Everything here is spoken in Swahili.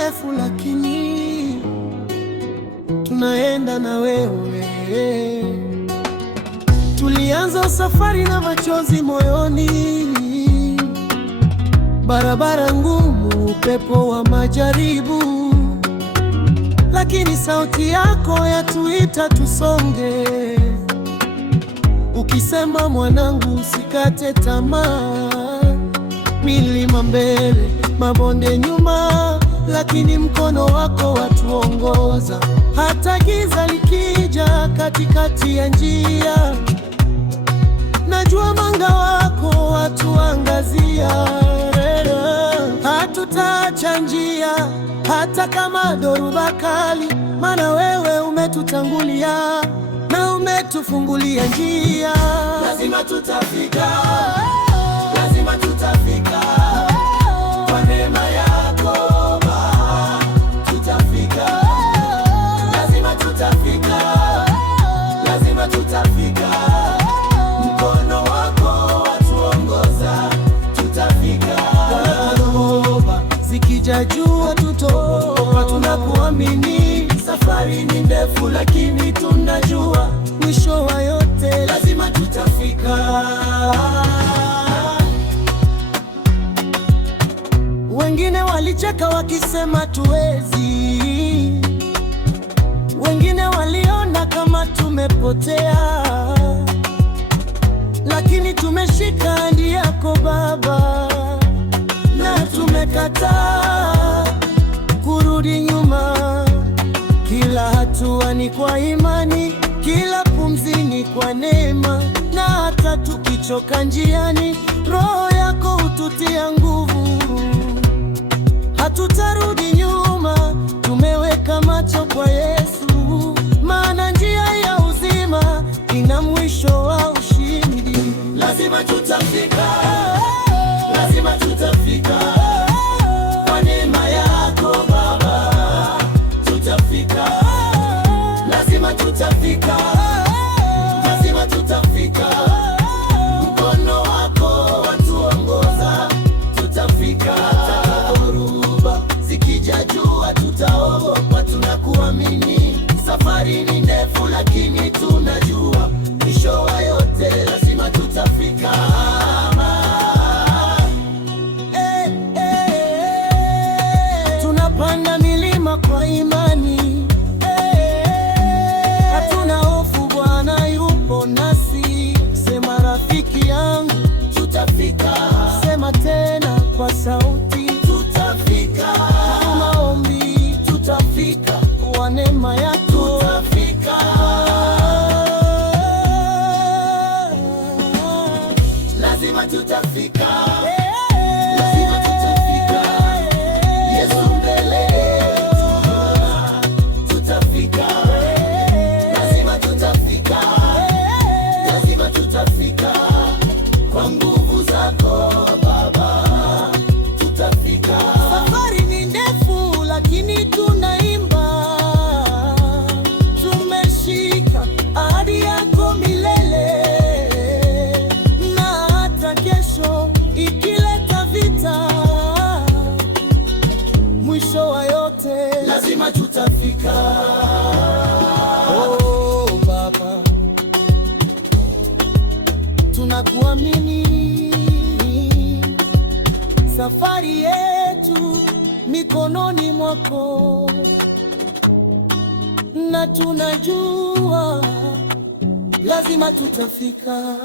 ndefu, lakini tunaenda na wewe. Tulianza safari na machozi moyoni, barabara ngumu, upepo wa majaribu, lakini sauti yako yatuita tusonge, ukisema mwanangu, usikate tamaa. Milima mbele, mabonde nyuma, lakini mkono wako watuongoza. Hata giza likija katikati ya njia, najua mwanga wako watuangazia. Hatutaacha njia hata kama dhoruba kali, maana wewe umetutangulia na umetufungulia njia. Lazima tutafika, lazima tutafika, kwa neema yako Baba, tutafika. Lazima tutafika, lazima tutafika, mkono wako watuongoza, tutafika. Dhoruba zikija juu hatutogopa, tunakuamini. Safari ni ndefu, lakini tunajua mwisho wa yote lazima tutafika. Wengine walicheka wakisema tuwezi, wengine waliona kama tumepotea, lakini tumeshika ahadi yako Baba, na tumekataa kurudi nyuma. Kila hatua ni kwa imani, kila pumzi ni kwa neema, na hata tukichoka njiani, Roho yako hututia nguvu. Hatutarudi nyuma, tumeweka macho kwa Yesu, maana njia ya uzima ina mwisho wa ushindi. Lazima tutafika, lazima tutafika, kwa neema yako Baba, tutafika. Lazima tutafika, lazima tutafika, mkono wako watuongoza, tutafika. Zikija juu hatutaogopa, tunakuamini. Safari ni ndefu, lakini tunajua mwisho wa yote lazima tutafika. Tunapanda milima kwa imani, hatuna hofu, Bwana yupo nasi. Sema rafiki yangu, tutafika. Sema tena kwa sauti, tutafika. Maombi, tutafika. Kwa neema yako tutafika. Lazima tutafika, lazima tutafika. Yesu mbele yetu, tutafika. Lazima tutafika, lazima tutafika, kwa nguvu zako Baba, tutafika. Safari ni ndefu, lakini tunaimba, tumeshika ahadi yako milele, na hata kesho ikileta vita, mwisho wa yote lazima tutafika. Oh Baba, tunakuamini. Safari yetu mikononi mwako, na tunajua lazima tutafika.